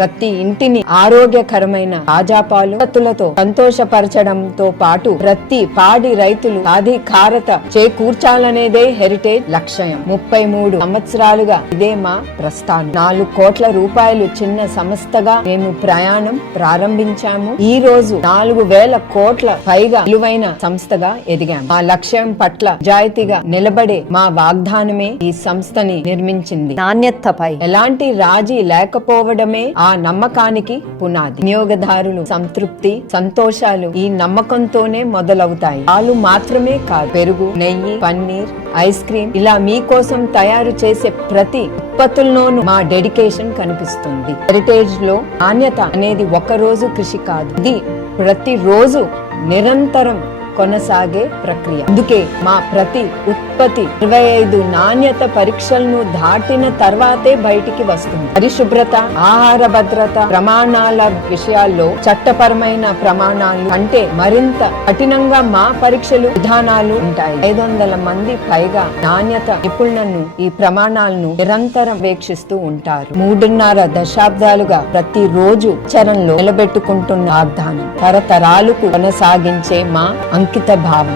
ప్రతి ఇంటిని ఆరోగ్యకరమైన తాజాపాలు ఉత్పత్తులతో సంతోషపరచడంతో పాటు ప్రతి పాడి రైతులు సాధికారత చేకూర్చాలనేదే హెరిటేజ్ లక్ష్యం. 33 సంవత్సరాలుగా ఇదే మా ప్రస్థానం. 4 కోట్ల రూపాయలు చిన్న సంస్థగా మేము ప్రయాణం ప్రారంభించాము. ఈ రోజు 4,000 కోట్ల పైగా విలువైన సంస్థగా ఎదిగాము. మా లక్ష్యం పట్ల నిజాయితీగా నిలబడే మా వాగ్దానమే ఈ సంస్థని నిర్మించింది. నాణ్యతపై ఎలాంటి రాజీ లేకపోవడమే ఆ నమ్మకానికి పునాది. వినియోగదారులు సంతృప్తి, సంతోషాలు ఈ నమ్మకంతోనే మొదలవుతాయి. పాలు మాత్రమే కాదు, పెరుగు, నెయ్యి, పన్నీర్, ఐస్ క్రీమ్ ఇలా మీకోసం తయారు చేసే ప్రతి ఉత్పత్తుల్లోనూ మా డెడికేషన్ కనిపిస్తుంది. హెరిటేజ్ లో నాణ్యత అనేది ఒక రోజు కృషి కాదు, ఇది ప్రతిరోజు నిరంతరం కొనసాగే ప్రక్రియ. అందుకే మా ప్రతి ఉత్పత్తి 25 నాణ్యత పరీక్షలను దాటిన తర్వాతే బయటికి వస్తుంది. పరిశుభ్రత, ఆహార భద్రత ప్రమాణాల విషయాల్లో చట్టపరమైన ప్రమాణాలు అంటే మరింత కఠినంగా మా పరీక్షలు విధానాలు ఉంటాయి. 500 మంది పైగా నాణ్యత నిపుణులను ఈ ప్రమాణాలను నిరంతరం వీక్షిస్తూ ఉంటారు. 3.5 దశాబ్దాలుగా ప్రతిరోజు చరణలో నిలబెట్టుకుంటున్న వాగ్దానం, తరతరాలకు కొనసాగించే మా అంకిత భావం.